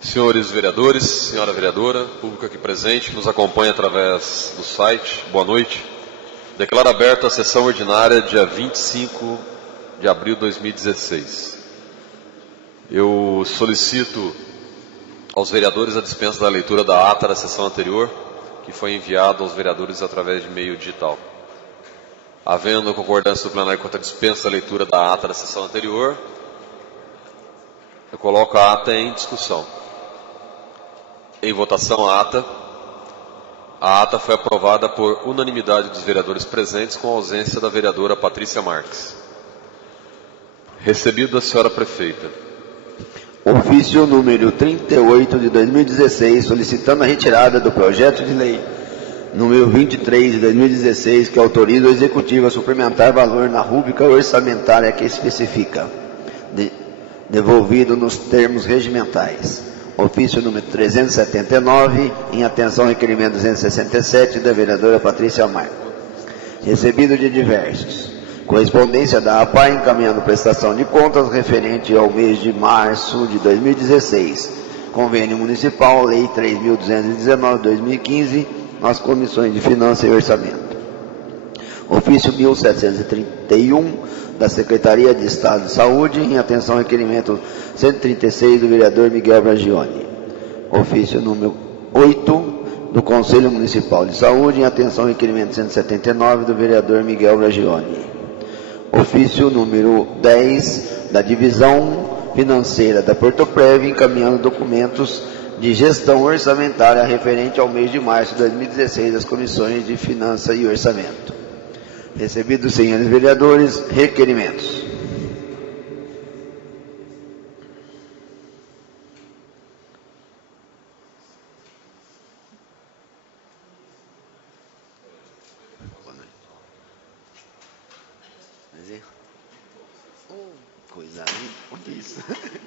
Senhores vereadores, senhora vereadora, público aqui presente, que nos acompanha através do site, boa noite. Declaro aberta a sessão ordinária dia 25 de abril de 2016. Eu solicito aos vereadores a dispensa da leitura da ata da sessão anterior, que foi enviada aos vereadores através de meio digital. Havendo concordância do plenário quanto à dispensa da leitura da ata da sessão anterior, eu coloco a ata em discussão. Em votação a ata. A ata foi aprovada por unanimidade dos vereadores presentes, com a ausência da vereadora Patrícia Marques. Recebido da senhora prefeita. Ofício número 38 de 2016, solicitando a retirada do projeto de lei número 23 de 2016, que autoriza o Executivo a suplementar valor na rúbrica orçamentária que especifica, devolvido nos termos regimentais. Ofício número 379, em atenção ao requerimento 267 da vereadora Patrícia Marques. Recebido de diversos. Correspondência da APAI encaminhando prestação de contas referente ao mês de março de 2016. Convênio Municipal, Lei 3.219/2015, nas comissões de Finanças e Orçamento. Ofício 1731, da Secretaria de Estado de Saúde, em atenção ao requerimento 136 do vereador Miguel Bragioni. Ofício número 8, do Conselho Municipal de Saúde, em atenção ao requerimento 179 do vereador Miguel Bragioni. Ofício número 10, da Divisão Financeira da Portoprev, encaminhando documentos de gestão orçamentária referente ao mês de março de 2016 das comissões de Finanças e Orçamento. Recebidos, senhores vereadores, requerimentos. Coisa linda, o que é isso?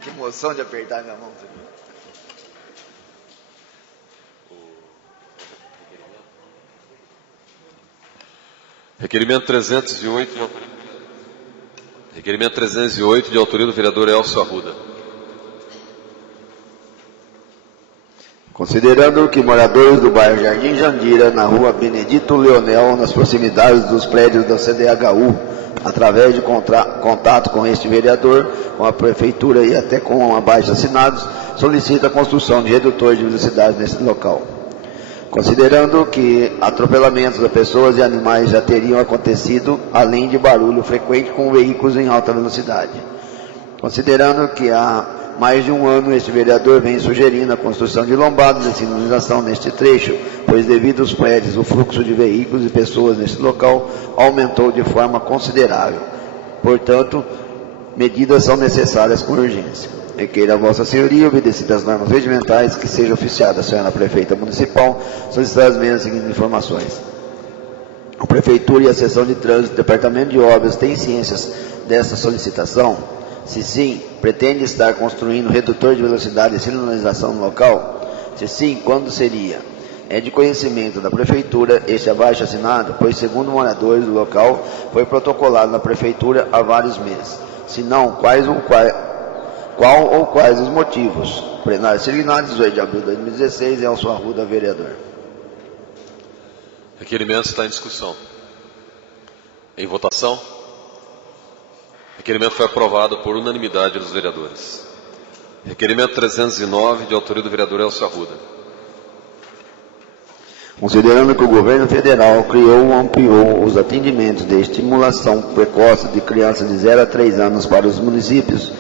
Que emoção de apertar minha mão. Requerimento 308 de autoria do vereador Elcio Arruda. Considerando que moradores do bairro Jardim Jandira, na rua Benedito Leonel, nas proximidades dos prédios da CDHU, através de contato com este vereador, com a prefeitura e até com abaixo-assinados, solicita a construção de redutor de velocidade nesse local. Considerando que atropelamentos de pessoas e animais já teriam acontecido, além de barulho frequente com veículos em alta velocidade. Considerando que há mais de um ano este vereador vem sugerindo a construção de lombadas de sinalização neste trecho, pois devido aos prédios o fluxo de veículos e pessoas neste local aumentou de forma considerável. Portanto, medidas são necessárias com urgência. Requeira a Vossa Senhoria, obedecidas as normas regimentais, que seja oficiada a senhora prefeita municipal, solicitar as mesmas seguintes informações. A Prefeitura e a Seção de Trânsito do Departamento de Obras têm ciências dessa solicitação? Se sim, pretende estar construindo redutor de velocidade e sinalização no local? Se sim, quando seria? É de conhecimento da Prefeitura este abaixo assinado, pois, segundo moradores do local, foi protocolado na Prefeitura há vários meses. Se não, qual ou quais os motivos? Plenário Signado, 18 de abril de 2016, Elcio Arruda, vereador. Requerimento está em discussão. Em votação. Requerimento foi aprovado por unanimidade dos vereadores. Requerimento 309, de autoria do vereador Elcio Arruda. Considerando que o governo federal criou ou ampliou os atendimentos de estimulação precoce de crianças de 0 a 3 anos para os municípios,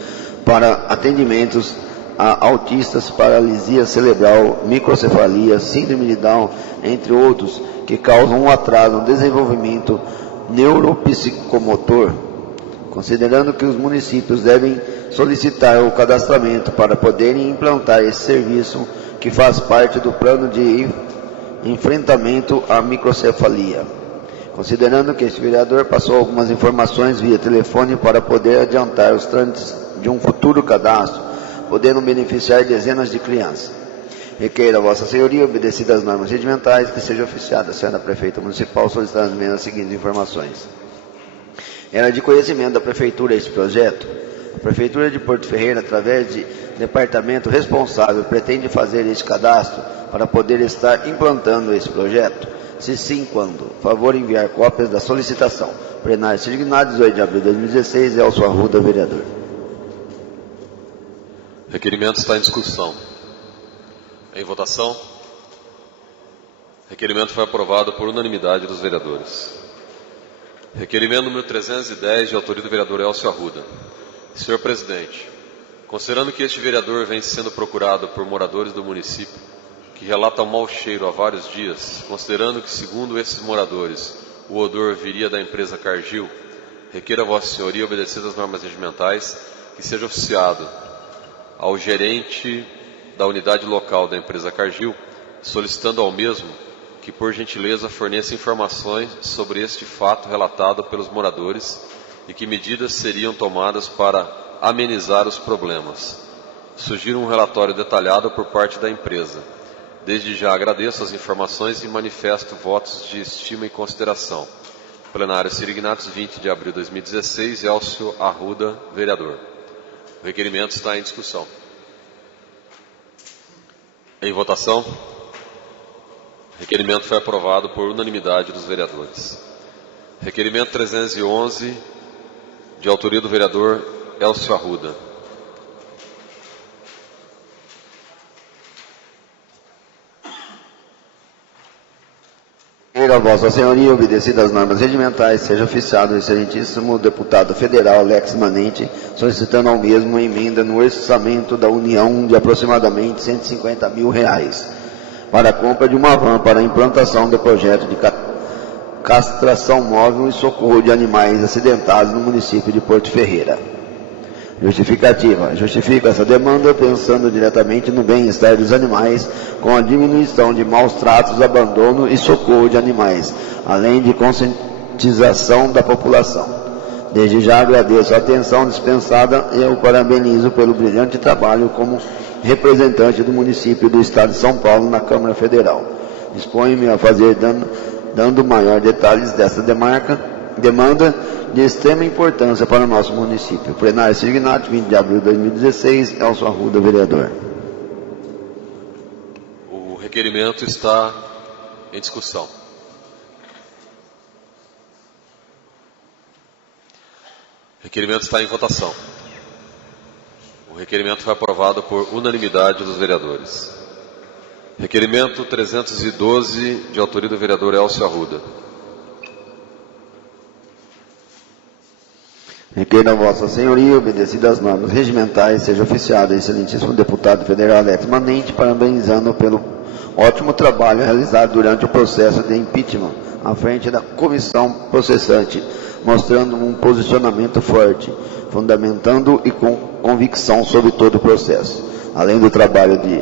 para atendimentos a autistas, paralisia cerebral, microcefalia, síndrome de Down, entre outros, que causam um atraso no desenvolvimento neuropsicomotor, considerando que os municípios devem solicitar o cadastramento para poderem implantar esse serviço, que faz parte do plano de enfrentamento à microcefalia. Considerando que este vereador passou algumas informações via telefone para poder adiantar os trâmites de um futuro cadastro, podendo beneficiar dezenas de crianças. Requeira a Vossa Senhoria, obedecidas as normas regimentais, que seja oficiada a senhora prefeita municipal, solicitando as mesmas seguintes informações. Era de conhecimento da Prefeitura este projeto. A Prefeitura de Porto Ferreira, através departamento responsável pretende fazer este cadastro para poder estar implantando esse projeto? Se sim, quando? Favor enviar cópias da solicitação. Plenário Signado, 18 de abril de 2016, Elcio Arruda, vereador. O requerimento está em discussão. Em votação. O requerimento foi aprovado por unanimidade dos vereadores. Requerimento número 310, de autoria do vereador Elcio Arruda. Senhor presidente, considerando que este vereador vem sendo procurado por moradores do município, que relatam mau cheiro há vários dias, considerando que, segundo esses moradores, o odor viria da empresa Cargill, requeira a Vossa Senhoria, obedecidas às normas regimentais, que seja oficiado ao gerente da unidade local da empresa Cargill, solicitando ao mesmo que, por gentileza, forneça informações sobre este fato relatado pelos moradores e que medidas seriam tomadas para amenizar os problemas. Sugiro um relatório detalhado por parte da empresa. Desde já agradeço as informações e manifesto votos de estima e consideração. Plenário Sirignatos, 20 de abril de 2016, Elcio Arruda, vereador. O requerimento está em discussão. Em votação. O requerimento foi aprovado por unanimidade dos vereadores. Requerimento 311, de autoria do vereador Elcio Arruda. A Vossa Senhoria, obedecidas às normas regimentais, seja oficiado o excelentíssimo deputado federal Alex Manente, solicitando ao mesmo uma emenda no orçamento da União de aproximadamente R$150 mil para a compra de uma van para a implantação do projeto de castração móvel e socorro de animais acidentados no município de Porto Ferreira. Justificativa. Justifica essa demanda pensando diretamente no bem-estar dos animais, com a diminuição de maus tratos, abandono e socorro de animais, além de conscientização da população. Desde já agradeço a atenção dispensada e o parabenizo pelo brilhante trabalho como representante do município do Estado de São Paulo na Câmara Federal. Disponho-me a fazer dando maior detalhes dessa demanda de extrema importância para o nosso município. Plenário Signado, 20 de abril de 2016, Elcio Arruda, vereador. O requerimento está em discussão. O requerimento está em votação. O requerimento foi aprovado por unanimidade dos vereadores. Requerimento 312, de autoria do vereador Elcio Arruda. Requeiro a Vossa Senhoria, obedecidas às normas regimentais, seja oficiado o excelentíssimo deputado federal Alex Manente, parabenizando pelo ótimo trabalho realizado durante o processo de impeachment à frente da comissão processante, mostrando um posicionamento forte, fundamentando e com convicção sobre todo o processo. Além do trabalho de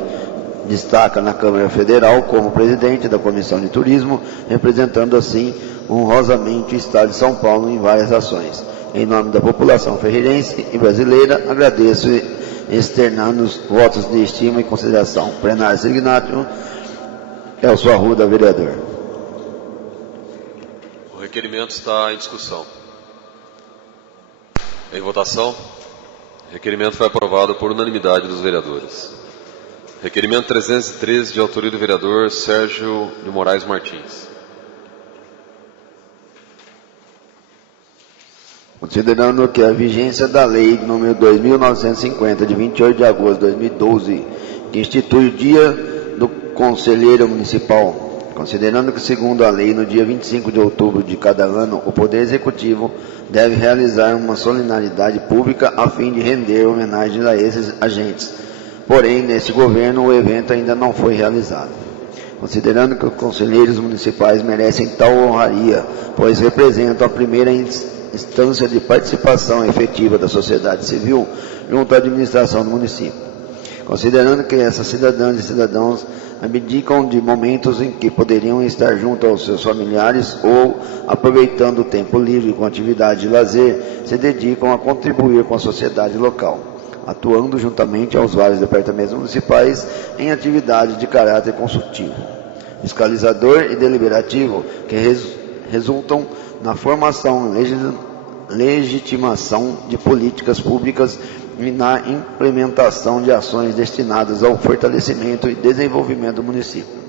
destaca na Câmara Federal como presidente da Comissão de Turismo, representando assim honrosamente o Estado de São Paulo em várias ações. Em nome da população ferreirense e brasileira, agradeço e externando os votos de estima e consideração. Plenário Signado, Elcio Arruda, vereador. O requerimento está em discussão. Em votação. O requerimento foi aprovado por unanimidade dos vereadores. Requerimento 313, de autoria do vereador Sérgio de Moraes Martins. Considerando que a vigência da Lei nº 2.950, de 28 de agosto de 2012, que institui o Dia do Conselheiro Municipal, considerando que, segundo a lei, no dia 25 de outubro de cada ano, o Poder Executivo deve realizar uma solenidade pública a fim de render homenagem a esses agentes. Porém, neste governo, o evento ainda não foi realizado. Considerando que os conselheiros municipais merecem tal honraria, pois representam a primeira instância de participação efetiva da sociedade civil junto à administração do município. Considerando que essas cidadãs e cidadãos abdicam de momentos em que poderiam estar junto aos seus familiares ou, aproveitando o tempo livre com atividade de lazer, se dedicam a contribuir com a sociedade local, atuando juntamente aos vários departamentos municipais em atividades de caráter consultivo, fiscalizador e deliberativo, que resultam na formação e legitimação de políticas públicas e na implementação de ações destinadas ao fortalecimento e desenvolvimento do município.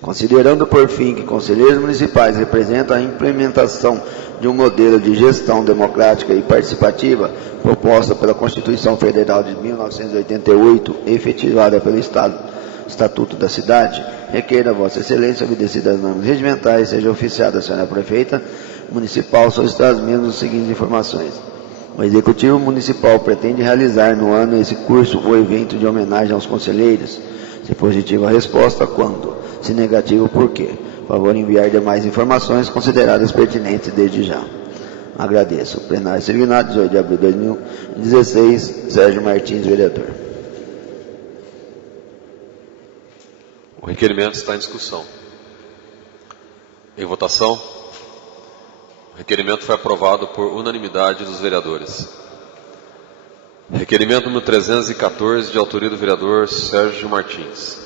Considerando, por fim, que conselheiros municipais representam a implementação de um modelo de gestão democrática e participativa proposta pela Constituição Federal de 1988, efetivada pelo Estatuto da Cidade, requer a Vossa Excelência, obedecida às normas regimentais, seja oficiada a senhora prefeita municipal solicitar as mesmas seguintes informações. O Executivo Municipal pretende realizar no ano esse curso ou evento de homenagem aos conselheiros. Se positiva a resposta, quando? Se negativo, por quê? Por favor, enviar demais informações consideradas pertinentes desde já. Agradeço. Plenário Signado, 18 de abril de 2016, Sérgio Martins, vereador. O requerimento está em discussão. Em votação. O requerimento foi aprovado por unanimidade dos vereadores. Requerimento número 314, de autoria do vereador Sérgio Martins.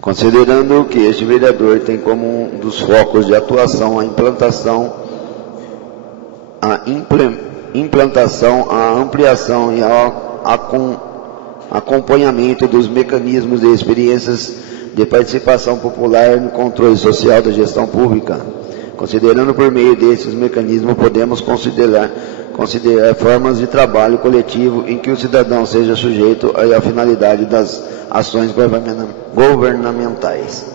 Considerando que este vereador tem como um dos focos de atuação a implantação, a ampliação e acompanhamento dos mecanismos e experiências de participação popular no controle social da gestão pública. Considerando por meio desses mecanismos, podemos considerar formas de trabalho coletivo em que o cidadão seja sujeito à finalidade das ações governamentais.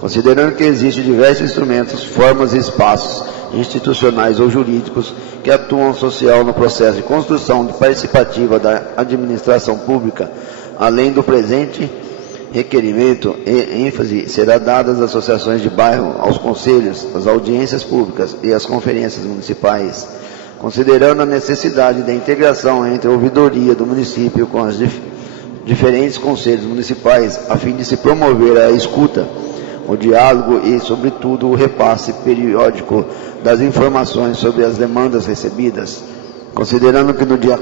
Considerando que existem diversos instrumentos, formas e espaços institucionais ou jurídicos que atuam social no processo de construção participativa da administração pública, além do presente requerimento e ênfase será dada às associações de bairro, aos conselhos, às audiências públicas e às conferências municipais, considerando a necessidade da integração entre a ouvidoria do município com os diferentes conselhos municipais, a fim de se promover a escuta, o diálogo e, sobretudo, o repasse periódico das informações sobre as demandas recebidas, considerando que no dia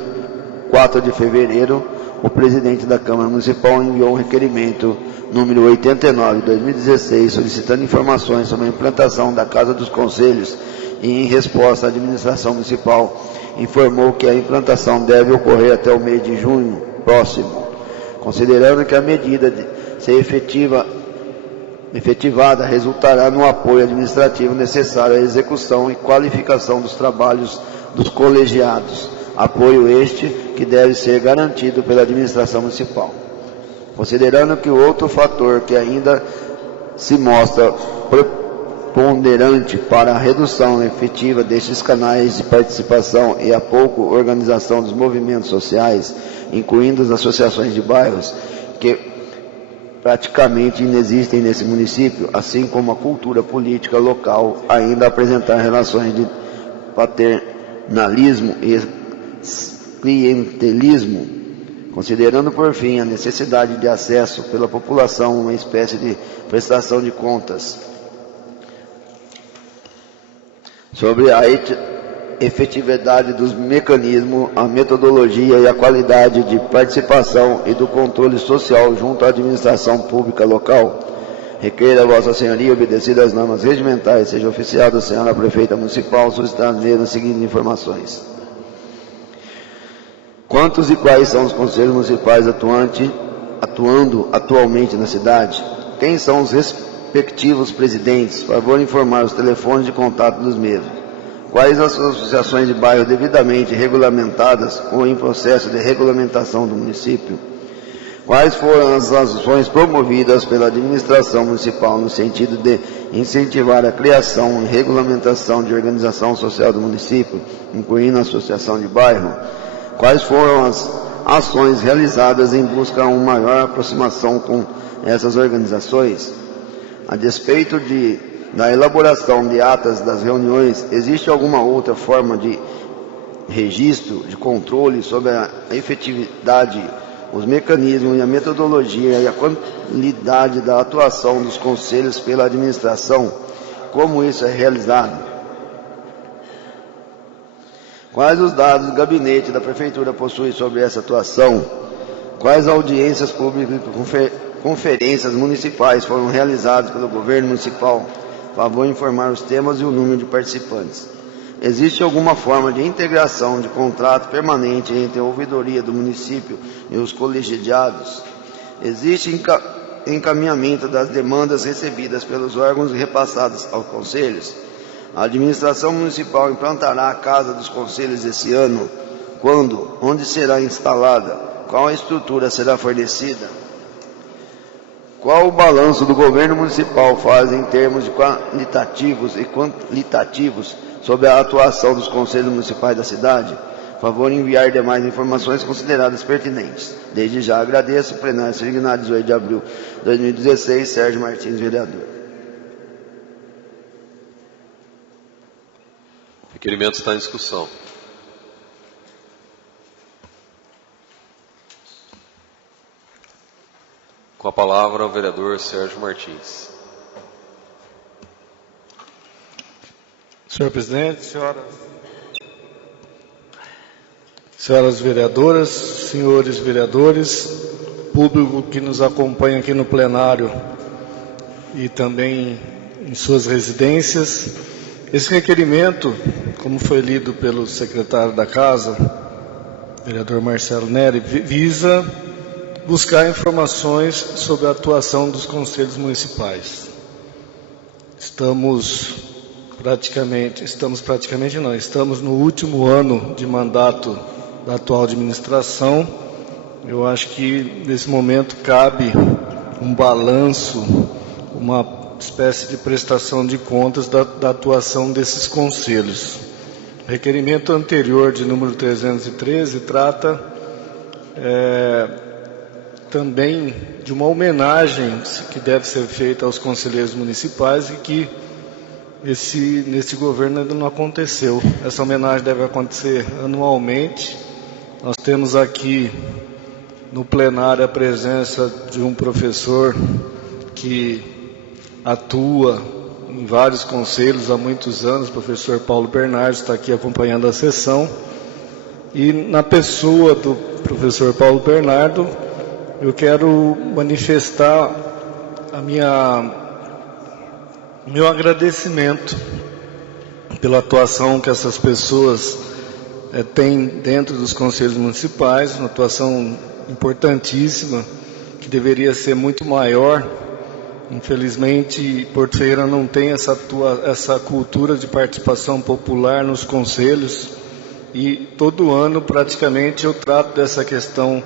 4 de fevereiro, o presidente da Câmara Municipal enviou um requerimento número 89 de 2016, solicitando informações sobre a implantação da Casa dos Conselhos e, em resposta, a administração municipal informou que a implantação deve ocorrer até o mês de junho próximo. Considerando que a medida de ser efetivada resultará no apoio administrativo necessário à execução e qualificação dos trabalhos dos colegiados, apoio este que deve ser garantido pela administração municipal. Considerando que o outro fator que ainda se mostra preponderante para a redução efetiva destes canais de participação e a pouca organização dos movimentos sociais, incluindo as associações de bairros, que praticamente inexistem nesse município, assim como a cultura política local ainda apresentar relações de paternalismo e clientelismo, considerando por fim a necessidade de acesso pela população a uma espécie de prestação de contas sobre a efetividade dos mecanismos, a metodologia e a qualidade de participação e do controle social junto à administração pública local. Requer a Vossa Senhoria, obedecidas às normas regimentais, seja oficiada a senhora prefeita municipal, solicitar as mesmas seguintes informações. Quantos e quais são os conselhos municipais atuando atualmente na cidade? Quem são os respectivos presidentes? Por favor, informar os telefones de contato dos mesmos. Quais as associações de bairro devidamente regulamentadas ou em processo de regulamentação do município? Quais foram as ações promovidas pela administração municipal no sentido de incentivar a criação e regulamentação de organização social do município, incluindo a associação de bairro? Quais foram as ações realizadas em busca de uma maior aproximação com essas organizações? A despeito da elaboração de atas das reuniões, existe alguma outra forma de registro, de controle sobre a efetividade, os mecanismos e a metodologia e a qualidade da atuação dos conselhos pela administração? Como isso é realizado? Quais os dados o gabinete da prefeitura possui sobre essa atuação? Quais audiências públicas conferências municipais foram realizadas pelo governo municipal? Favor informar os temas e o número de participantes. Existe alguma forma de integração de contrato permanente entre a ouvidoria do município e os colegiados? Existe encaminhamento das demandas recebidas pelos órgãos e repassadas aos conselhos? A administração municipal implantará a Casa dos Conselhos esse ano? Quando? Onde será instalada? Qual a estrutura será fornecida? Qual o balanço do governo municipal faz em termos de quantitativos e qualitativos sobre a atuação dos conselhos municipais da cidade? Favor enviar demais informações consideradas pertinentes. Desde já agradeço. Plenário Signado 18 de abril de 2016, Sérgio Martins, vereador. O requerimento está em discussão. Com a palavra o vereador Sérgio Martins. Senhor presidente, senhoras vereadoras, senhores vereadores, público que nos acompanha aqui no plenário e também em suas residências, esse requerimento, como foi lido pelo secretário da Casa, vereador Marcelo Neri, visa buscar informações sobre a atuação dos conselhos municipais. Estamos no último ano de mandato da atual administração. Eu acho que nesse momento cabe um balanço, uma espécie de prestação de contas da atuação desses conselhos. O requerimento anterior, de número 313, trata também de uma homenagem que deve ser feita aos conselheiros municipais e que nesse governo ainda não aconteceu. Essa homenagem deve acontecer anualmente. Nós temos aqui no plenário a presença de um professor que atua em vários conselhos há muitos anos, o professor Paulo Bernardo, está aqui acompanhando a sessão. E na pessoa do professor Paulo Bernardo, eu quero manifestar meu agradecimento pela atuação que essas pessoas têm dentro dos conselhos municipais, uma atuação importantíssima, que deveria ser muito maior. Infelizmente, Porto Ferreira não tem essa cultura de participação popular nos conselhos, e todo ano, praticamente, eu trato dessa questão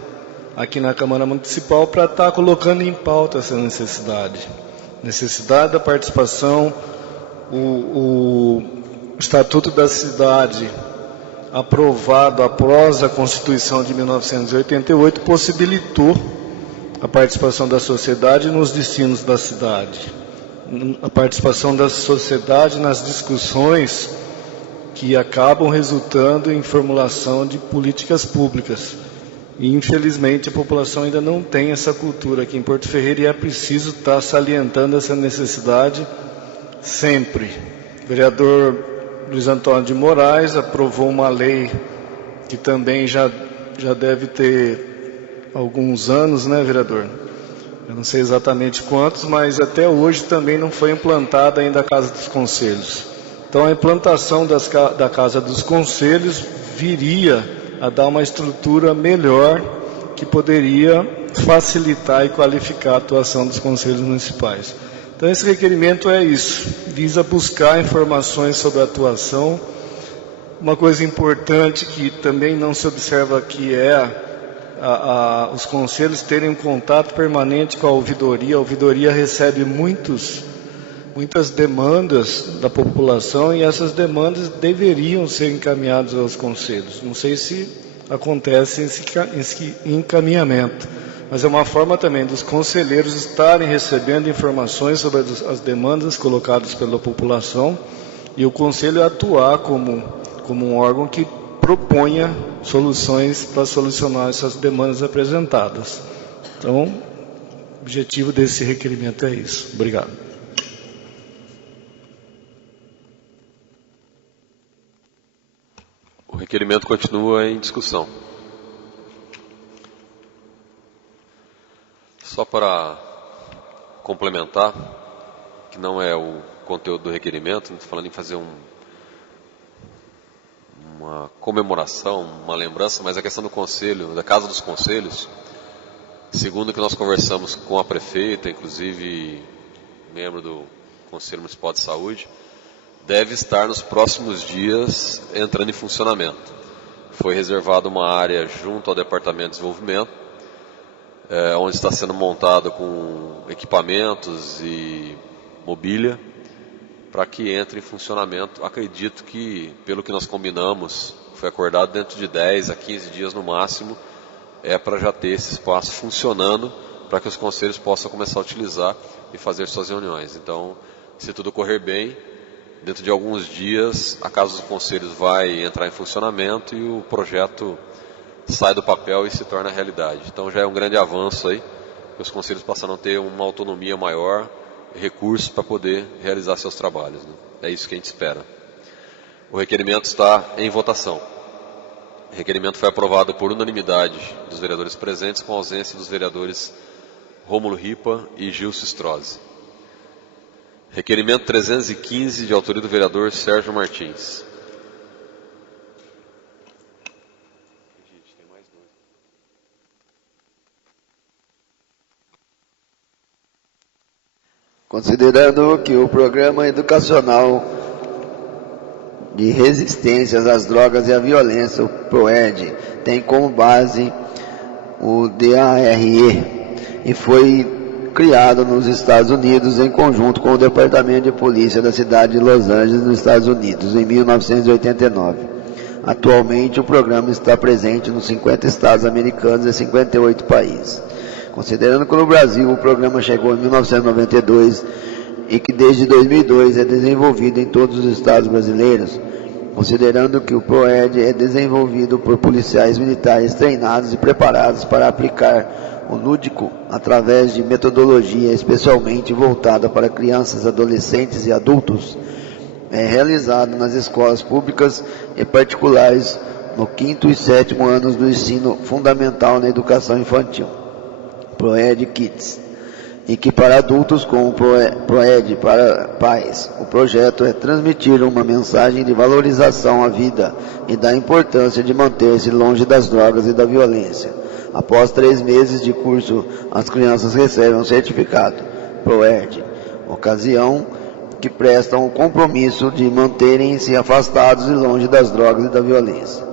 aqui na Câmara Municipal para estar colocando em pauta essa necessidade da participação. O Estatuto da Cidade, aprovado após a Constituição de 1988, possibilitou a participação da sociedade nos destinos da cidade, a participação da sociedade nas discussões que acabam resultando em formulação de políticas públicas. E, infelizmente, a população ainda não tem essa cultura aqui em Porto Ferreira, e é preciso estar salientando essa necessidade sempre. O vereador Luiz Antônio de Moraes aprovou uma lei que também já deve ter alguns anos, né, vereador? Eu não sei exatamente quantos, mas até hoje também não foi implantada ainda a Casa dos Conselhos. Então, a implantação da Casa dos Conselhos viria a dar uma estrutura melhor que poderia facilitar e qualificar a atuação dos conselhos municipais. Então, esse requerimento é isso, visa buscar informações sobre a atuação. Uma coisa importante que também não se observa aqui é os conselhos terem um contato permanente com a ouvidoria. A ouvidoria recebe muitas demandas da população, e essas demandas deveriam ser encaminhadas aos conselhos. Não sei se acontece esse encaminhamento, mas é uma forma também dos conselheiros estarem recebendo informações sobre as demandas colocadas pela população, e o conselho atuar como um órgão que proponha soluções para solucionar essas demandas apresentadas. Então, o objetivo desse requerimento é isso. Obrigado. O requerimento continua em discussão. Só para complementar, que não é o conteúdo do requerimento, não estou falando em fazer uma comemoração, uma lembrança, mas a questão do conselho, da Casa dos Conselhos, segundo o que nós conversamos com a prefeita, inclusive membro do Conselho Municipal de Saúde, deve estar nos próximos dias entrando em funcionamento. Foi reservada uma área junto ao Departamento de Desenvolvimento, onde está sendo montado com equipamentos e mobília, para que entre em funcionamento. Acredito que, pelo que nós combinamos, foi acordado dentro de 10 a 15 dias no máximo, para já ter esse espaço funcionando, para que os conselhos possam começar a utilizar e fazer suas reuniões. Então, se tudo correr bem, dentro de alguns dias a Casa dos Conselhos vai entrar em funcionamento e o projeto sai do papel e se torna realidade. Então já é um grande avanço aí, que os conselhos passarão a ter uma autonomia maior, recursos para poder realizar seus trabalhos, né? É isso que a gente espera. O requerimento está em votação. O requerimento foi aprovado por unanimidade dos vereadores presentes, com ausência dos vereadores Rômulo Ripa e Gilson Strozzi. Requerimento 315, de autoria do vereador Sérgio Martins. Considerando que o Programa Educacional de Resistência às Drogas e à Violência, o PROED, tem como base o DARE e foi criado nos Estados Unidos em conjunto com o Departamento de Polícia da cidade de Los Angeles, nos Estados Unidos, em 1989. Atualmente, o programa está presente nos 50 estados americanos e 58 países. Considerando que no Brasil o programa chegou em 1992 e que desde 2002 é desenvolvido em todos os estados brasileiros, considerando que o PROED é desenvolvido por policiais militares treinados e preparados para aplicar o lúdico através de metodologia especialmente voltada para crianças, adolescentes e adultos, é realizado nas escolas públicas e particulares no 5º e 7º anos do ensino fundamental na educação infantil, PROED Kids, e que para adultos com o PROED para pais. O projeto é transmitir uma mensagem de valorização à vida e da importância de manter-se longe das drogas e da violência. Após 3 meses de curso, as crianças recebem um certificado PROED, ocasião que prestam o compromisso de manterem-se afastados e longe das drogas e da violência.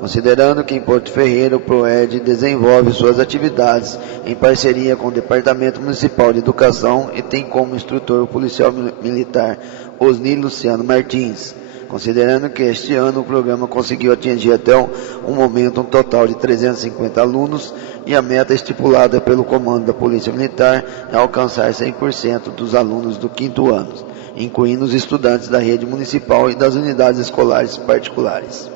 Considerando que em Porto Ferreira o PROED desenvolve suas atividades em parceria com o Departamento Municipal de Educação e tem como instrutor o policial militar Osni Luciano Martins. Considerando que este ano o programa conseguiu atingir até um momento um total de 350 alunos e a meta estipulada pelo comando da Polícia Militar é alcançar 100% dos alunos do 5º ano, incluindo os estudantes da rede municipal e das unidades escolares particulares.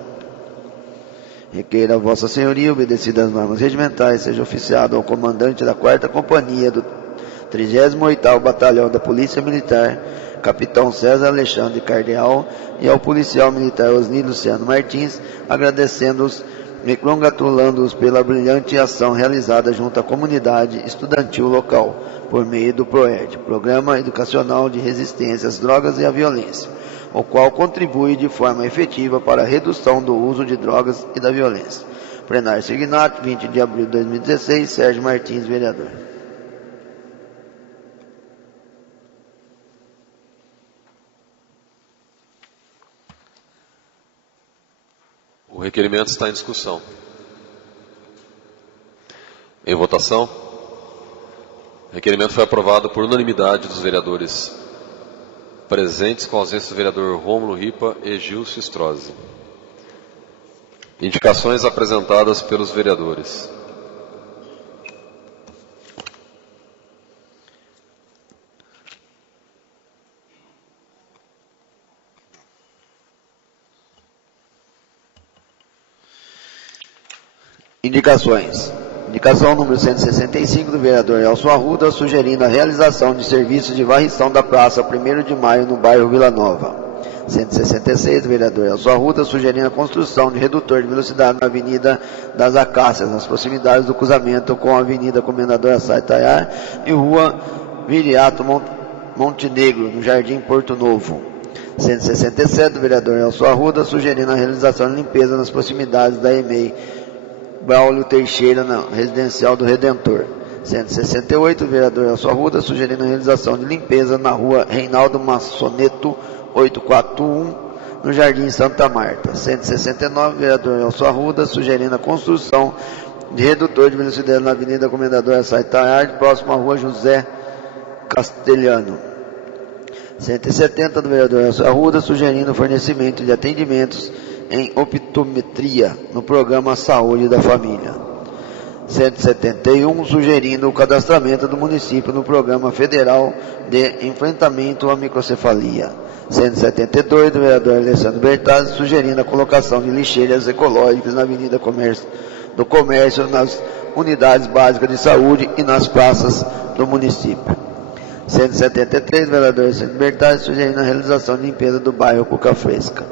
Requeira a Vossa Senhoria, obedecidas as normas regimentais, seja oficiado ao comandante da 4ª Companhia do 38º Batalhão da Polícia Militar, Capitão César Alexandre Cardeal, e ao policial militar Osni Luciano Martins, agradecendo-os e congratulando-os pela brilhante ação realizada junto à comunidade estudantil local, por meio do PROED, Programa Educacional de Resistência às Drogas e à Violência, o qual contribui de forma efetiva para a redução do uso de drogas e da violência. Plenário Signato, 20 de abril de 2016, Sérgio Martins, vereador. O requerimento está em discussão. Em votação. O requerimento foi aprovado por unanimidade dos vereadores presentes, com a ausência do vereador Rômulo Ripa e Gilson Strozzi. Indicações apresentadas pelos vereadores. Indicações. Indicação número 165 do vereador Elson Arruda, sugerindo a realização de serviços de varrição da praça 1º de maio no bairro Vila Nova. 166 do vereador Elson Arruda, sugerindo a construção de redutor de velocidade na Avenida das Acácias, nas proximidades do cruzamento com a Avenida Comendador Assai Tayar e Rua Viriato Montenegro, no Jardim Porto Novo. 167, do vereador Elcio Arruda, sugerindo a realização de limpeza nas proximidades da EMEI Braulio Teixeira, na residencial do Redentor. 168, do vereador Elcio Arruda, sugerindo a realização de limpeza na rua Reinaldo Massoneto, 841, no Jardim Santa Marta. 169, vereador Elcio Arruda, sugerindo a construção de redutor de velocidade na Avenida Comendador Assai Tayard, próximo à rua José Castelhano. 170, do vereador Elcio Arruda, sugerindo o fornecimento de atendimentos em optometria no programa Saúde da Família. 171, sugerindo o cadastramento do município no Programa Federal de Enfrentamento à Microcefalia. 172, do vereador Alessandro Bertazzi, sugerindo a colocação de lixeiras ecológicas na Avenida do Comércio, nas unidades básicas de saúde e nas praças do município. 173, do vereador Alessandro Bertazzi, sugerindo a realização de limpeza do bairro Cuca Fresca.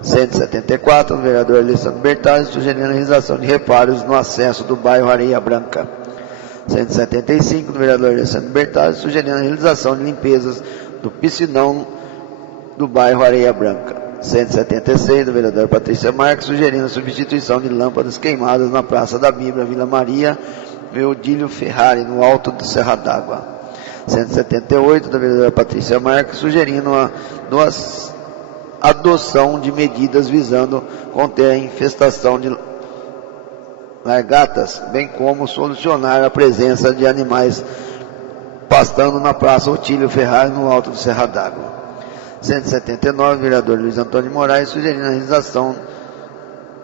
174, do vereador Alessandro Bertazzi, sugerindo a realização de reparos no acesso do bairro Areia Branca. 175, do vereador Alessandro Bertazzi, sugerindo a realização de limpezas do piscinão do bairro Areia Branca. 176, do vereador Patrícia Marques, sugerindo a substituição de lâmpadas queimadas na Praça da Bíblia, Vila Maria, Veodílio Ferrari, no alto do Serra d'Água. 178, da vereadora Patrícia Marques, sugerindo a adoção de medidas visando conter a infestação de largatas, bem como solucionar a presença de animais pastando na Praça Otílio Ferrari, no alto do Serra d'Água. 179, vereador Luiz Antônio Moraes, sugerindo a realização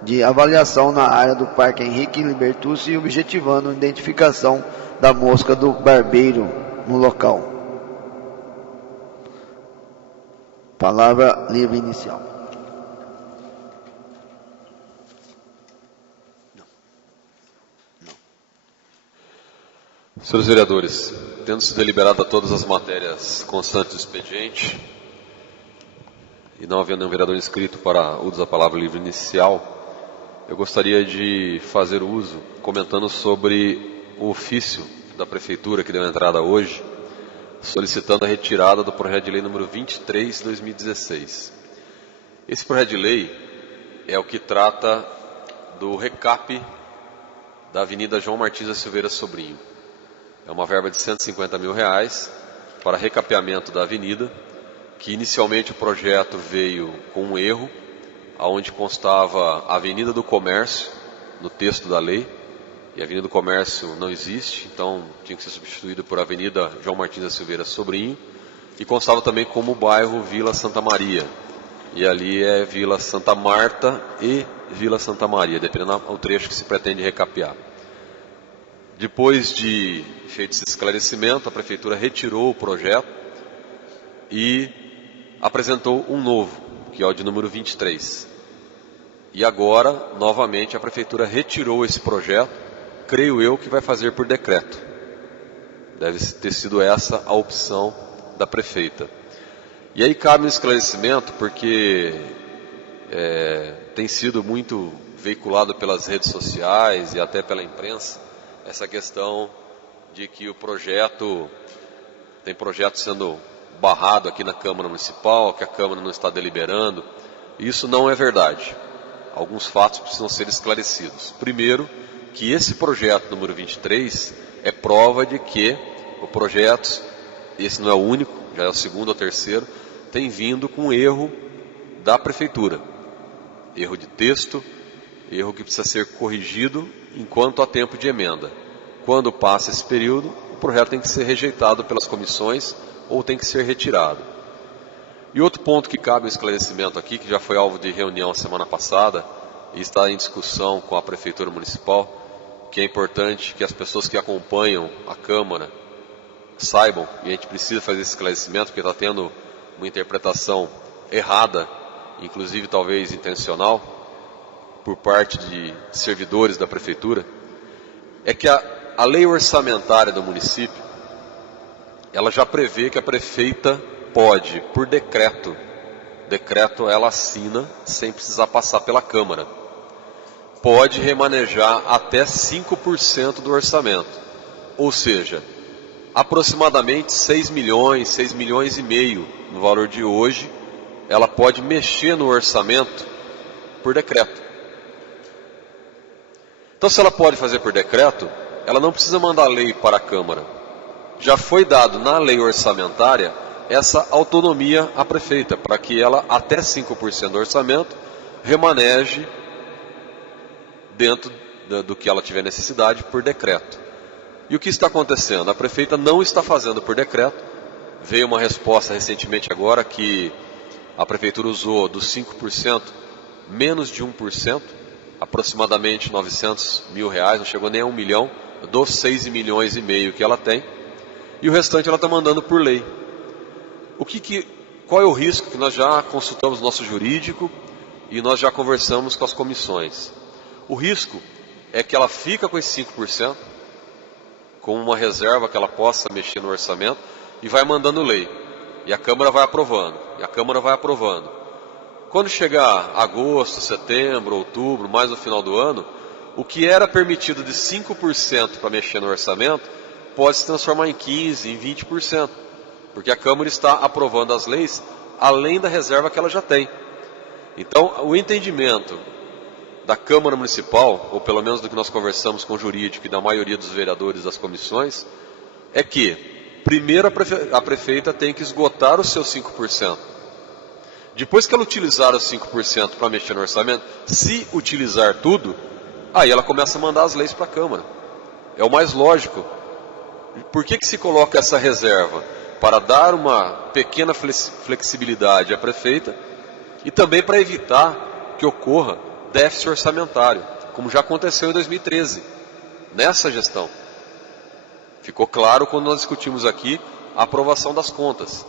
de avaliação na área do Parque Henrique Libertucci e objetivando a identificação da mosca do barbeiro no local. Palavra livre inicial. Senhores vereadores, tendo-se deliberado todas as matérias constantes do expediente e não havendo um vereador inscrito para uso da palavra livre inicial, eu gostaria de fazer uso comentando sobre o ofício da Prefeitura que deu entrada hoje, solicitando a retirada do projeto de lei número 23 de 2016. Esse projeto de lei é o que trata do recap da Avenida João Martins da Silveira Sobrinho. É uma verba de R$150 mil para recapeamento da avenida, que inicialmente o projeto veio com um erro, onde constava Avenida do Comércio no texto da lei, e a Avenida do Comércio não existe, então tinha que ser substituído por Avenida João Martins da Silveira Sobrinho, e constava também como bairro Vila Santa Maria, e ali é Vila Santa Marta e Vila Santa Maria, dependendo do trecho que se pretende recapear. Depois de feito esse esclarecimento, a Prefeitura retirou o projeto e apresentou um novo, que é o de número 23. E agora, novamente, a Prefeitura retirou esse projeto, creio eu que vai fazer por decreto. Deve ter sido essa a opção da prefeita. E aí cabe um esclarecimento, porque tem sido muito veiculado pelas redes sociais e até pela imprensa, essa questão de que tem projeto sendo barrado aqui na Câmara Municipal, que a Câmara não está deliberando. Isso não é verdade. Alguns fatos precisam ser esclarecidos. Primeiro, que esse projeto número 23 é prova de que o projeto, esse não é o único, já é o segundo ou terceiro, tem vindo com erro da Prefeitura. Erro de texto, erro que precisa ser corrigido enquanto há tempo de emenda. Quando passa esse período, o projeto tem que ser rejeitado pelas comissões ou tem que ser retirado. E outro ponto que cabe um esclarecimento aqui, que já foi alvo de reunião semana passada e está em discussão com a Prefeitura Municipal, que é importante que as pessoas que acompanham a Câmara saibam, e a gente precisa fazer esse esclarecimento, porque está tendo uma interpretação errada, inclusive talvez intencional, por parte de servidores da Prefeitura, é que a lei orçamentária do município, ela já prevê que a prefeita pode, por decreto ela assina sem precisar passar pela Câmara, pode remanejar até 5% do orçamento. Ou seja, aproximadamente 6 milhões, 6 milhões e meio no valor de hoje, ela pode mexer no orçamento por decreto. Então, se ela pode fazer por decreto, ela não precisa mandar lei para a Câmara. Já foi dado na lei orçamentária essa autonomia à prefeita, para que ela, até 5% do orçamento, remaneje dentro do que ela tiver necessidade por decreto. E o que está acontecendo? A prefeita não está fazendo por decreto. Veio uma resposta recentemente agora que a prefeitura usou dos 5%, menos de 1%, aproximadamente 900 mil reais, não chegou nem a 1 milhão, dos 6 milhões e meio que ela tem, e o restante ela está mandando por lei. Qual é o risco que nós já consultamos o nosso jurídico e nós já conversamos com as comissões? O risco é que ela fica com esse 5%, com uma reserva que ela possa mexer no orçamento, e vai mandando lei. E a Câmara vai aprovando, e a Câmara vai aprovando. Quando chegar agosto, setembro, outubro, mais no final do ano, o que era permitido de 5% para mexer no orçamento, pode se transformar em 15%, em 20%. Porque a Câmara está aprovando as leis além da reserva que ela já tem. Então, o entendimento da Câmara Municipal, ou pelo menos do que nós conversamos com o jurídico e da maioria dos vereadores das comissões, é que, primeiro a prefeita tem que esgotar os seus 5%. Depois que ela utilizar os 5% para mexer no orçamento, se utilizar tudo, aí ela começa a mandar as leis para a Câmara. É o mais lógico. Por que se coloca essa reserva? Para dar uma pequena flexibilidade à prefeita e também para evitar que ocorra déficit orçamentário, como já aconteceu em 2013, nessa gestão. Ficou claro quando nós discutimos aqui a aprovação das contas.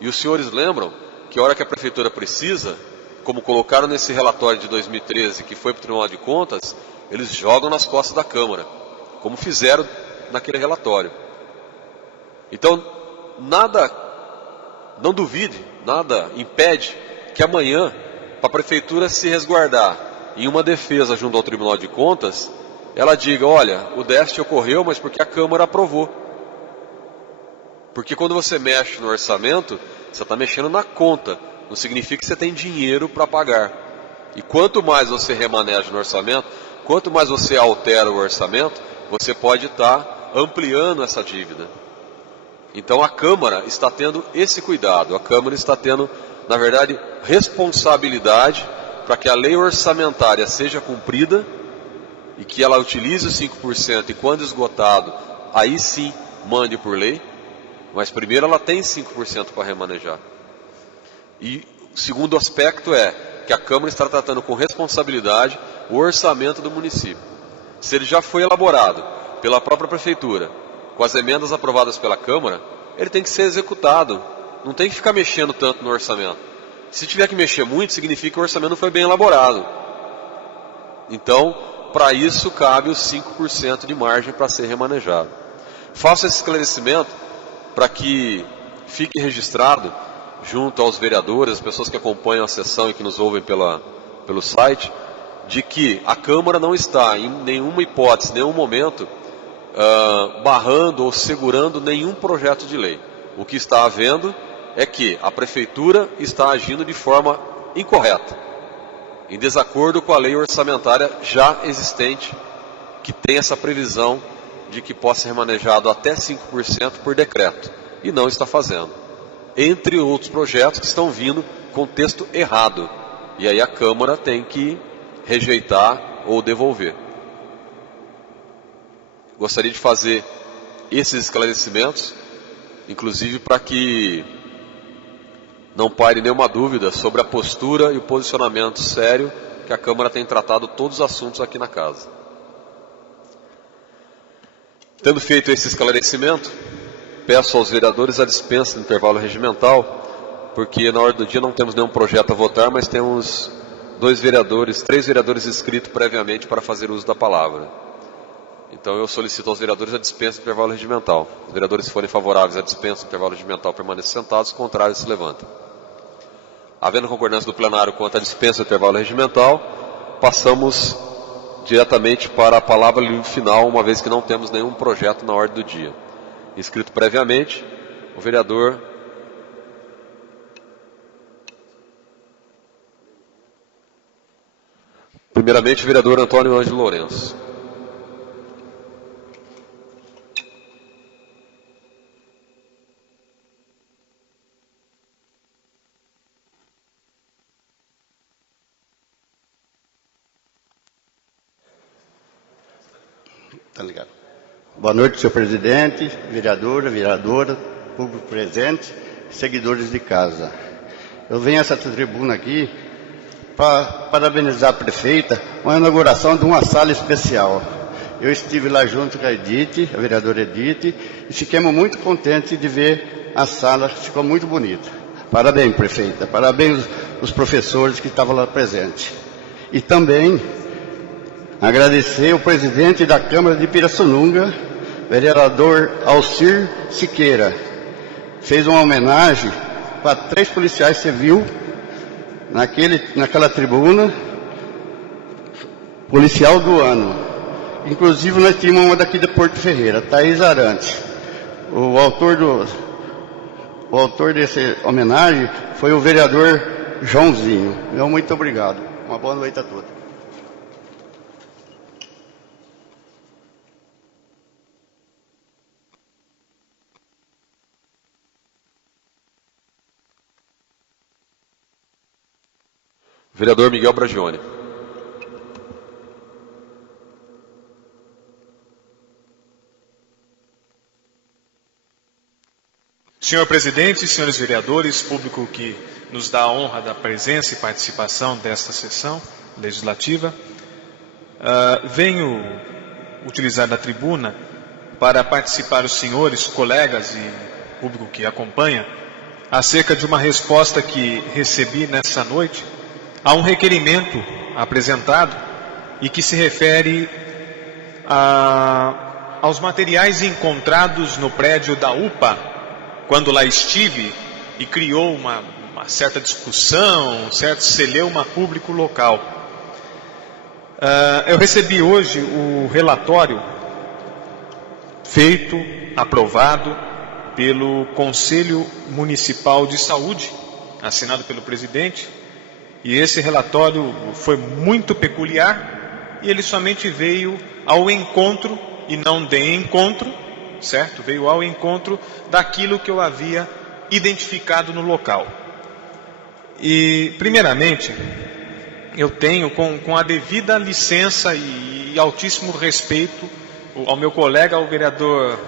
E os senhores lembram que a hora que a prefeitura precisa, como colocaram nesse relatório de 2013, que foi para o Tribunal de Contas, eles jogam nas costas da Câmara, como fizeram naquele relatório. Então, não duvide, nada impede que amanhã, para a prefeitura se resguardar em uma defesa junto ao Tribunal de Contas, ela diga, olha, o déficit ocorreu, mas porque a Câmara aprovou. Porque quando você mexe no orçamento, você está mexendo na conta, não significa que você tem dinheiro para pagar. E quanto mais você remaneja no orçamento, quanto mais você altera o orçamento, você pode estar ampliando essa dívida. Então a Câmara está tendo esse cuidado, a Câmara está tendo, na verdade, responsabilidade para que a lei orçamentária seja cumprida e que ela utilize os 5% e quando esgotado, aí sim mande por lei, mas primeiro ela tem 5% para remanejar. E o segundo aspecto é que a Câmara está tratando com responsabilidade o orçamento do município. Se ele já foi elaborado pela própria Prefeitura, com as emendas aprovadas pela Câmara, ele tem que ser executado. Não tem que ficar mexendo tanto no orçamento. Se tiver que mexer muito, significa que o orçamento não foi bem elaborado. Então, para isso, cabe os 5% de margem para ser remanejado. Faço esse esclarecimento para que fique registrado, junto aos vereadores, as pessoas que acompanham a sessão e que nos ouvem pelo site, de que a Câmara não está, em nenhuma hipótese, em nenhum momento, barrando ou segurando nenhum projeto de lei. O que está havendo é que a Prefeitura está agindo de forma incorreta, em desacordo com a lei orçamentária já existente, que tem essa previsão de que possa ser remanejado até 5% por decreto, e não está fazendo. Entre outros projetos que estão vindo com texto errado, e aí a Câmara tem que rejeitar ou devolver. Gostaria de fazer esses esclarecimentos, inclusive para que não paire nenhuma dúvida sobre a postura e o posicionamento sério que a Câmara tem tratado todos os assuntos aqui na casa. Tendo feito esse esclarecimento, peço aos vereadores a dispensa do intervalo regimental, porque na ordem do dia não temos nenhum projeto a votar, mas temos três vereadores inscritos previamente para fazer uso da palavra. Então eu solicito aos vereadores a dispensa do intervalo regimental. Os vereadores, se forem favoráveis à dispensa do intervalo regimental, permaneçam sentados, contrários, se levantem. Havendo concordância do plenário quanto à dispensa do intervalo regimental, passamos diretamente para a palavra livre final, uma vez que não temos nenhum projeto na ordem do dia. inscrito previamente, o vereador primeiramente o vereador Antônio Ângelo Lourenço. Tá ligado. Boa noite, senhor presidente, vereadora, público presente, seguidores de casa. Eu venho a essa tribuna aqui para parabenizar a prefeita com a inauguração de uma sala especial. Eu estive lá junto com a vereadora Edith, e fiquemos muito contentes de ver a sala, ficou muito bonita. Parabéns, prefeita, parabéns os professores que estavam lá presentes. E também agradecer o presidente da Câmara de Pirassununga, vereador Alcir Siqueira. Fez uma homenagem para 3 policiais civis naquela tribuna, policial do ano. Inclusive nós tínhamos uma daqui de Porto Ferreira, Thaís Arante. O autor dessa homenagem foi o vereador Joãozinho. Muito obrigado. Uma boa noite a todos. Vereador Miguel Bragione. Senhor presidente, senhores vereadores, público que nos dá a honra da presença e participação desta sessão legislativa, venho utilizar da tribuna para participar os senhores, colegas e público que acompanha, acerca de uma resposta que recebi nessa noite a um requerimento apresentado e que se refere aos materiais encontrados no prédio da UPA, quando lá estive, e criou uma certa discussão, um certo celeuma público local. Eu recebi hoje o relatório feito, aprovado pelo Conselho Municipal de Saúde, assinado pelo presidente. E esse relatório foi muito peculiar e ele somente veio ao encontro, e não de encontro, certo? Veio ao encontro daquilo que eu havia identificado no local. E, primeiramente, eu tenho, com a devida licença e altíssimo respeito ao meu colega, ao vereador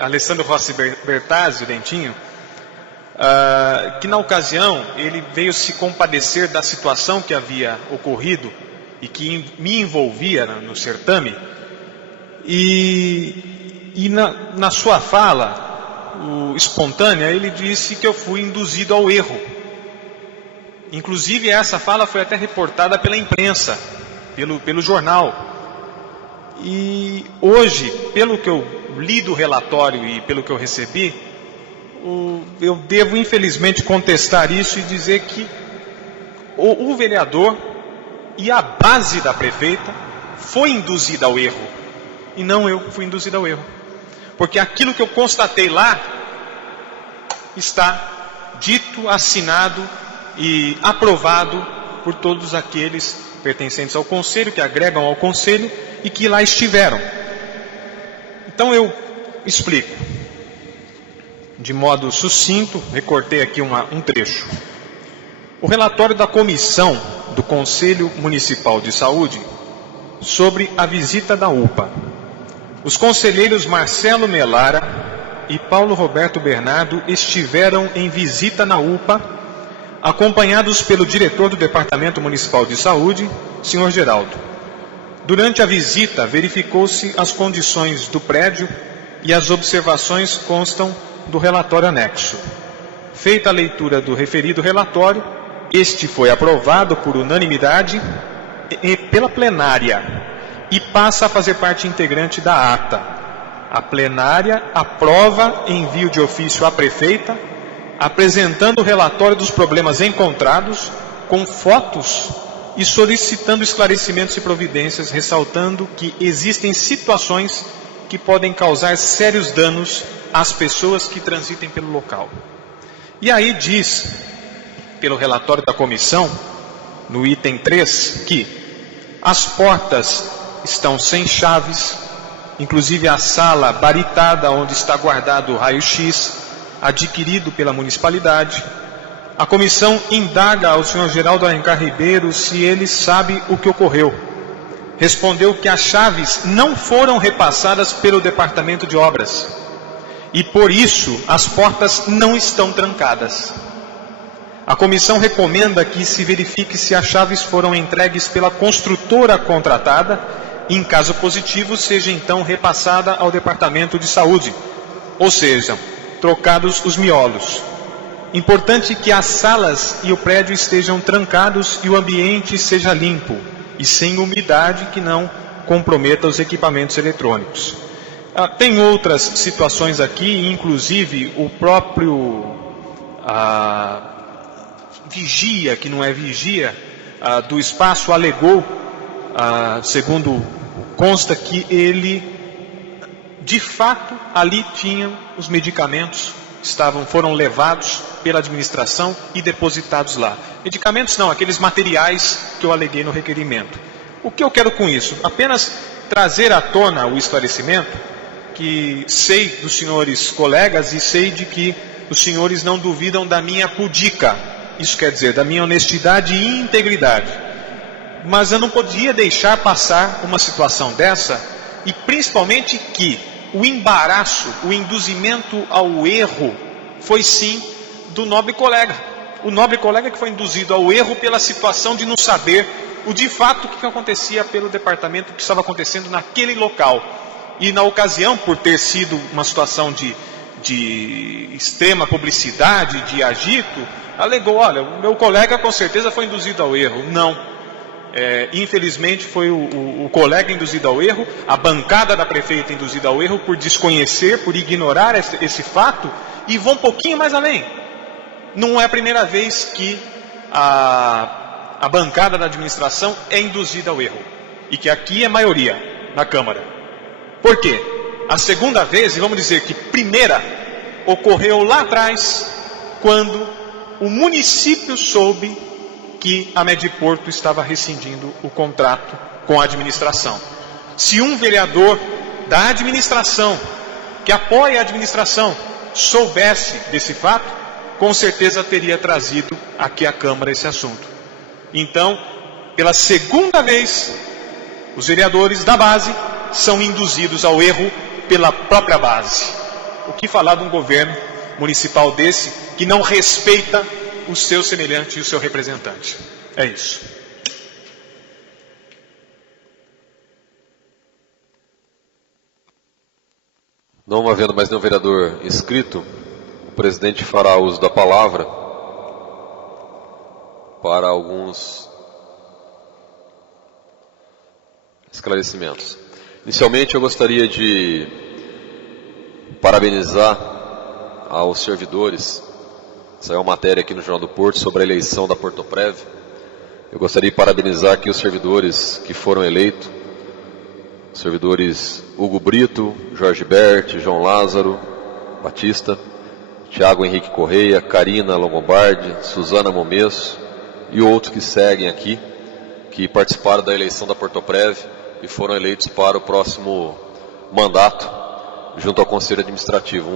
Alessandro Rossi Bertazzi, o Dentinho, que na ocasião ele veio se compadecer da situação que havia ocorrido e que me envolvia no certame, e na sua fala espontânea ele disse que eu fui induzido ao erro. Inclusive essa fala foi até reportada pela imprensa, pelo jornal. E hoje, pelo que eu li do relatório e pelo que eu recebi, eu devo infelizmente contestar isso e dizer que o vereador e a base da prefeita foi induzida ao erro, e não eu fui induzido ao erro, porque aquilo que eu constatei lá está dito, assinado e aprovado por todos aqueles pertencentes ao conselho, que agregam ao conselho e que lá estiveram. Então eu explico de modo sucinto, recortei aqui um trecho. O relatório da comissão do Conselho Municipal de Saúde sobre a visita da UPA. Os conselheiros Marcelo Melara e Paulo Roberto Bernardo estiveram em visita na UPA, acompanhados pelo diretor do Departamento Municipal de Saúde, Sr. Geraldo. Durante a visita, verificou-se as condições do prédio e as observações constam do relatório anexo. Feita a leitura do referido relatório, este foi aprovado por unanimidade pela plenária e passa a fazer parte integrante da ata. A plenária aprova envio de ofício à prefeita, apresentando o relatório dos problemas encontrados, com fotos e solicitando esclarecimentos e providências, ressaltando que existem situações que podem causar sérios danos às pessoas que transitem pelo local. E aí diz, pelo relatório da comissão, no item 3, que as portas estão sem chaves, inclusive a sala baritada onde está guardado o raio-x, adquirido pela municipalidade. A comissão indaga ao senhor Geraldo Alencar Ribeiro se ele sabe o que ocorreu. Respondeu que as chaves não foram repassadas pelo Departamento de Obras e por isso as portas não estão trancadas. A comissão recomenda que se verifique se as chaves foram entregues pela construtora contratada e, em caso positivo, seja então repassada ao Departamento de Saúde, ou seja, trocados os miolos. Importante que as salas e o prédio estejam trancados e o ambiente seja limpo e sem umidade que não comprometa os equipamentos eletrônicos. Tem outras situações aqui, inclusive o próprio vigia, que não é vigia, do espaço alegou, segundo consta, que ele, de fato, ali tinham os medicamentos, foram levados pela administração e depositados lá. Medicamentos não, aqueles materiais que eu aleguei no requerimento. O que eu quero com isso? Apenas trazer à tona o esclarecimento, que sei dos senhores colegas e sei de que os senhores não duvidam da minha pudica, isso quer dizer, da minha honestidade e integridade. Mas eu não podia deixar passar uma situação dessa, e principalmente que o embaraço, o induzimento ao erro, foi sim do nobre colega. O nobre colega que foi induzido ao erro pela situação de não saber o de fato que acontecia pelo departamento, que estava acontecendo naquele local. E na ocasião, por ter sido uma situação de extrema publicidade, de agito, alegou, olha, o meu colega com certeza foi induzido ao erro. Não. Infelizmente foi o colega induzido ao erro, a bancada da prefeita induzida ao erro por desconhecer, por ignorar esse fato, e vão um pouquinho mais além. Não é a primeira vez que a bancada da administração é induzida ao erro, e que aqui é maioria na Câmara. Por quê? A segunda vez, e vamos dizer que primeira, ocorreu lá atrás, quando o município soube que a Mediporto estava rescindindo o contrato com a administração. Se um vereador da administração, que apoia a administração, soubesse desse fato, com certeza teria trazido aqui à Câmara esse assunto. Então, pela segunda vez, os vereadores da base são induzidos ao erro pela própria base. O que falar de um governo municipal desse que não respeita o seu semelhante e o seu representante? É isso. Não havendo mais nenhum vereador inscrito, o presidente fará uso da palavra para alguns esclarecimentos. Inicialmente, eu gostaria de parabenizar aos servidores. Saiu uma matéria aqui no Jornal do Porto sobre a eleição da Portoprev. Eu gostaria de parabenizar aqui os servidores que foram eleitos. Os servidores Hugo Brito, Jorge Berti, João Lázaro Batista, Tiago Henrique Correia, Karina Longobardi, Suzana Momesso e outros que seguem aqui, que participaram da eleição da Portoprev e foram eleitos para o próximo mandato junto ao Conselho Administrativo.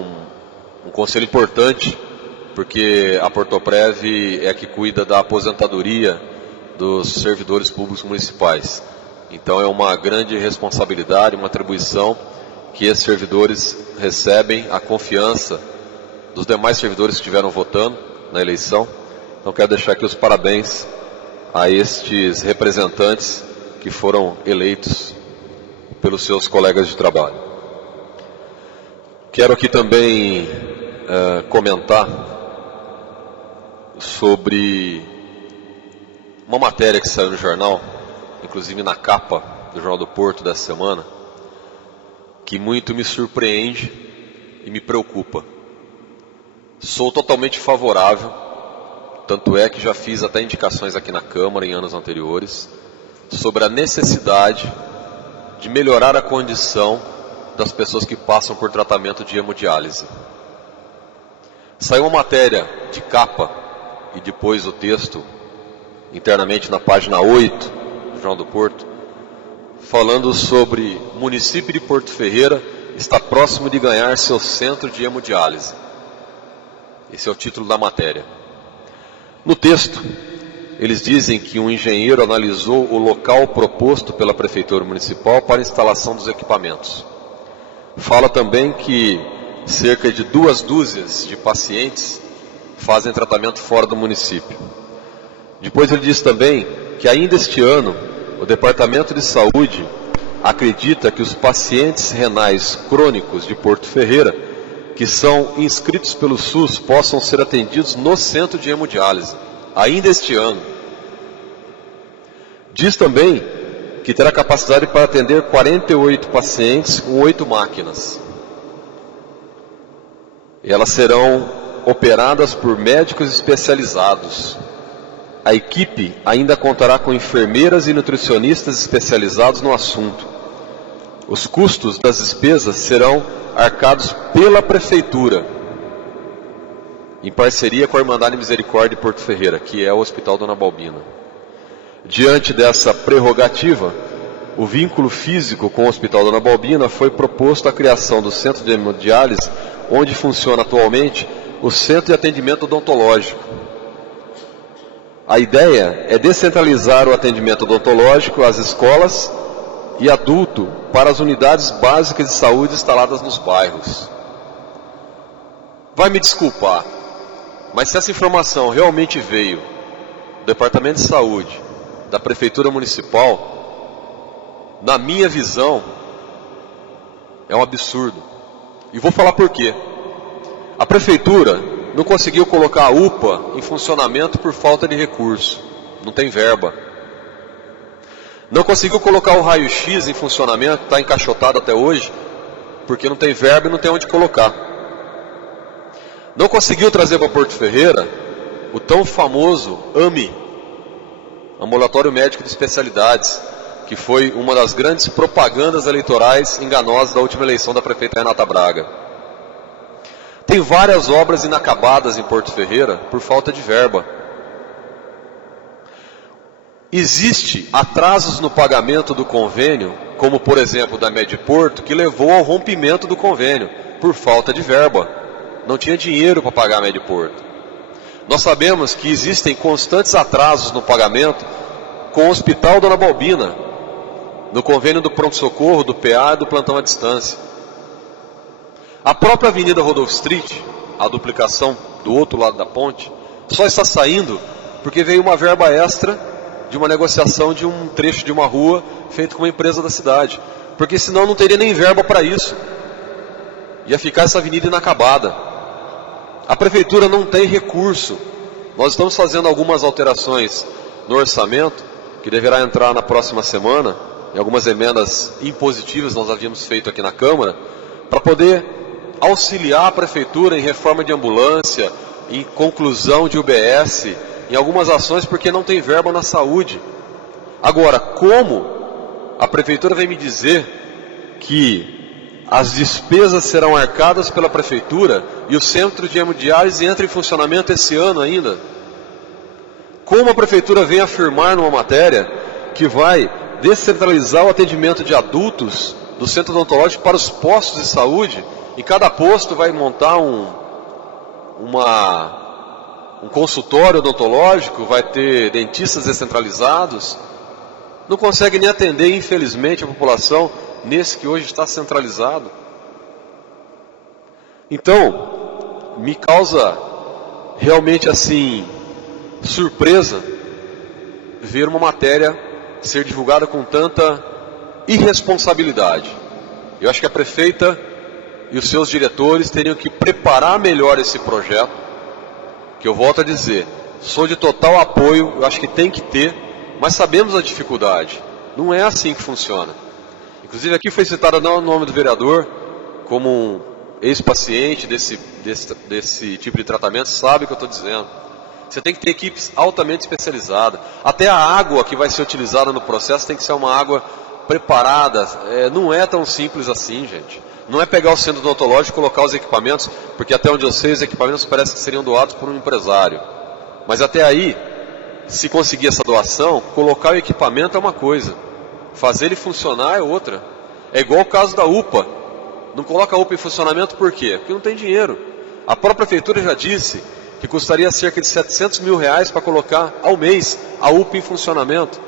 Um conselho importante, porque a Portoprev é a que cuida da aposentadoria dos servidores públicos municipais. Então é uma grande responsabilidade, uma atribuição que esses servidores recebem a confiança dos demais servidores que estiveram votando na eleição. Então quero deixar aqui os parabéns a estes representantes que foram eleitos pelos seus colegas de trabalho. Quero aqui também comentar sobre uma matéria que saiu no jornal, inclusive na capa do Jornal do Porto dessa semana, que muito me surpreende e me preocupa. Sou totalmente favorável, tanto é que já fiz até indicações aqui na Câmara em anos anteriores, sobre a necessidade de melhorar a condição das pessoas que passam por tratamento de hemodiálise. Saiu uma matéria de capa e depois o texto internamente na página 8 do Jornal do Porto, falando sobre o município de Porto Ferreira está próximo de ganhar seu centro de hemodiálise. Esse é o título da matéria. No texto, eles dizem que um engenheiro analisou o local proposto pela Prefeitura Municipal para a instalação dos equipamentos. Fala também que cerca de 2 dúzias de pacientes fazem tratamento fora do município. Depois ele diz também que ainda este ano, o Departamento de Saúde acredita que os pacientes renais crônicos de Porto Ferreira, que são inscritos pelo SUS, possam ser atendidos no centro de hemodiálise, ainda este ano. Diz também que terá capacidade para atender 48 pacientes com 8 máquinas. Elas serão operadas por médicos especializados. A equipe ainda contará com enfermeiras e nutricionistas especializados no assunto. Os custos das despesas serão arcados pela Prefeitura, em parceria com a Irmandade Misericórdia de Porto Ferreira, que é o Hospital Dona Balbina. Diante dessa prerrogativa, o vínculo físico com o Hospital Dona Balbina foi proposto a criação do Centro de Hemodiálise, onde funciona atualmente o Centro de Atendimento Odontológico. A ideia é descentralizar o atendimento odontológico às escolas e adulto para as unidades básicas de saúde instaladas nos bairros. Vai me desculpar, mas se essa informação realmente veio do Departamento de Saúde, da Prefeitura Municipal, na minha visão, é um absurdo. E vou falar por quê. A Prefeitura não conseguiu colocar a UPA em funcionamento por falta de recurso. Não tem verba. Não conseguiu colocar o raio-x em funcionamento, está encaixotado até hoje, porque não tem verba e não tem onde colocar. Não conseguiu trazer para Porto Ferreira o tão famoso AME, Ambulatório Médico de Especialidades, que foi uma das grandes propagandas eleitorais enganosas da última eleição da prefeita Renata Braga. Tem várias obras inacabadas em Porto Ferreira por falta de verba. Existe atrasos no pagamento do convênio, como por exemplo da Mediporto, que levou ao rompimento do convênio, por falta de verba. Não tinha dinheiro para pagar a Mediporto. Nós sabemos que existem constantes atrasos no pagamento com o Hospital Dona Balbina, no convênio do pronto-socorro, do PA e do plantão à distância. A própria Avenida Rodolfo Street, a duplicação do outro lado da ponte, só está saindo porque veio uma verba extra de uma negociação de um trecho de uma rua feito com uma empresa da cidade. Porque senão não teria nem verba para isso. Ia ficar essa avenida inacabada. A prefeitura não tem recurso. Nós estamos fazendo algumas alterações no orçamento, que deverá entrar na próxima semana, e algumas emendas impositivas nós havíamos feito aqui na Câmara, para poder auxiliar a prefeitura em reforma de ambulância, em conclusão de UBS, em algumas ações, porque não tem verba na saúde. Agora, como a prefeitura vem me dizer que as despesas serão arcadas pela prefeitura e o centro de hemodiálise entra em funcionamento esse ano ainda? Como a prefeitura vem afirmar numa matéria que vai descentralizar o atendimento de adultos do centro odontológico para os postos de saúde, e cada posto vai montar um consultório odontológico, vai ter dentistas descentralizados, não consegue nem atender, infelizmente, a população nesse que hoje está centralizado. Então, me causa realmente assim surpresa ver uma matéria ser divulgada com tanta irresponsabilidade. Eu acho que a prefeita e os seus diretores teriam que preparar melhor esse projeto, que eu volto a dizer, sou de total apoio, eu acho que tem que ter, mas sabemos a dificuldade. Não é assim que funciona. Inclusive aqui foi citado o nome do vereador, como um ex-paciente desse tipo de tratamento, sabe o que eu estou dizendo. Você tem que ter equipes altamente especializadas. Até a água que vai ser utilizada no processo tem que ser uma água preparada. Não é tão simples assim, gente. Não é pegar o centro odontológico e colocar os equipamentos, porque até onde eu sei os equipamentos parece que seriam doados por um empresário. Mas até aí, se conseguir essa doação, colocar o equipamento é uma coisa, fazer ele funcionar é outra. É igual o caso da UPA. Não coloca a UPA em funcionamento por quê? Porque não tem dinheiro. A própria prefeitura já disse que custaria cerca de R$700 mil para colocar ao mês a UPA em funcionamento.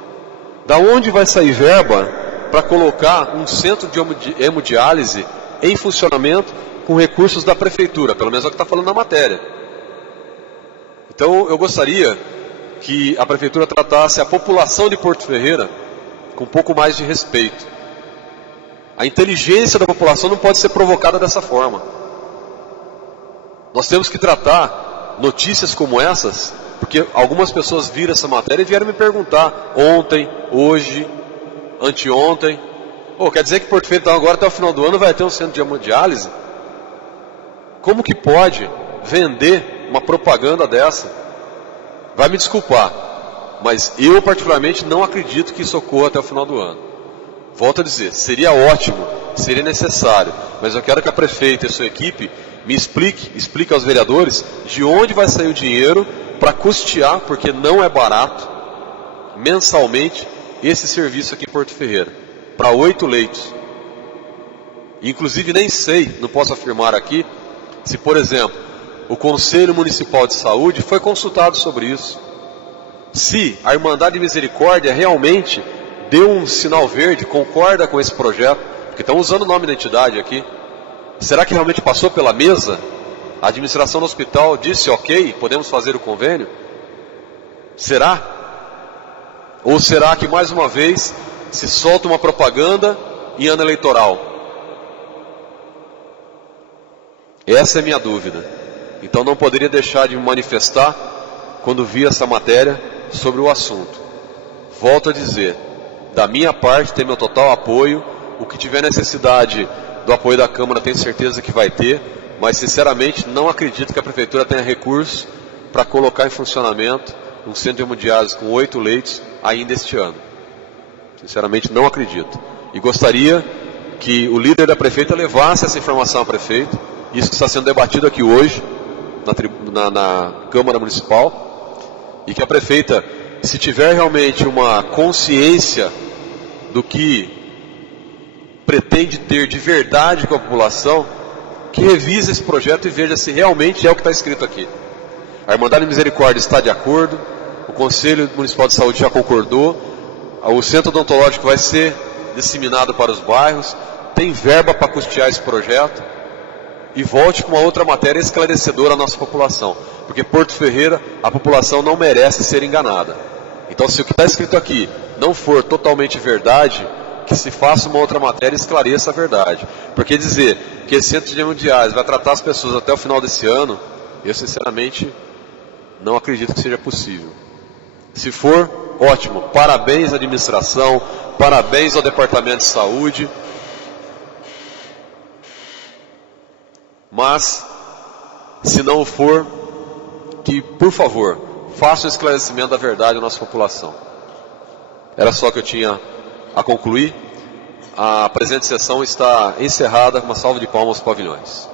Da onde vai sair verba para colocar um centro de hemodiálise em funcionamento com recursos da prefeitura? Pelo menos é o que está falando na matéria. Então eu gostaria que a prefeitura tratasse a população de Porto Ferreira com um pouco mais de respeito. A inteligência da população não pode ser provocada dessa forma. Nós temos que tratar notícias como essas, porque algumas pessoas viram essa matéria e vieram me perguntar ontem, hoje, anteontem. Quer dizer que Porto Ferreira então, agora até o final do ano vai ter um centro de hemodiálise? Como que pode vender uma propaganda dessa? Vai me desculpar, mas eu particularmente não acredito que isso ocorra até o final do ano. Volto a dizer, seria ótimo, seria necessário, mas eu quero que a prefeita e a sua equipe me explique aos vereadores de onde vai sair o dinheiro para custear, porque não é barato, mensalmente, esse serviço aqui em Porto Ferreira, para 8 leitos. Inclusive nem sei, não posso afirmar aqui, se por exemplo, o Conselho Municipal de Saúde foi consultado sobre isso. Se a Irmandade de Misericórdia realmente deu um sinal verde, concorda com esse projeto, porque estão usando o nome da entidade aqui. Será que realmente passou pela mesa? A administração do hospital disse ok, podemos fazer o convênio? Será? Ou será que mais uma vez se solta uma propaganda em ano eleitoral? Essa é a minha dúvida. Então não poderia deixar de me manifestar quando vi essa matéria sobre o assunto. Volto a dizer, da minha parte tem meu total apoio, o que tiver necessidade do apoio da Câmara tenho certeza que vai ter, mas sinceramente não acredito que a Prefeitura tenha recursos para colocar em funcionamento um centro de hemodiálise com 8 leitos ainda este ano. Sinceramente não acredito. E gostaria que o líder da prefeita levasse essa informação ao prefeito, isso que está sendo debatido aqui hoje, na Câmara Municipal, e que a prefeita, se tiver realmente uma consciência do que pretende ter de verdade com a população, que revise esse projeto e veja se realmente é o que está escrito aqui. A Irmandade de Misericórdia está de acordo, o Conselho Municipal de Saúde já concordou, o centro odontológico vai ser disseminado para os bairros, tem verba para custear esse projeto, e volte com uma outra matéria esclarecedora à nossa população, porque Porto Ferreira, a população não merece ser enganada. Então, se o que está escrito aqui não for totalmente verdade, que se faça uma outra matéria e esclareça a verdade. Porque dizer que esse centro de hemodiálise vai tratar as pessoas até o final desse ano, eu sinceramente não acredito que seja possível. Se for, ótimo, parabéns à administração, parabéns ao Departamento de Saúde, mas, se não for, que, por favor, faça um esclarecimento da verdade à nossa população. Era só que eu tinha a concluir. A presente sessão está encerrada com uma salva de palmas aos pavilhões.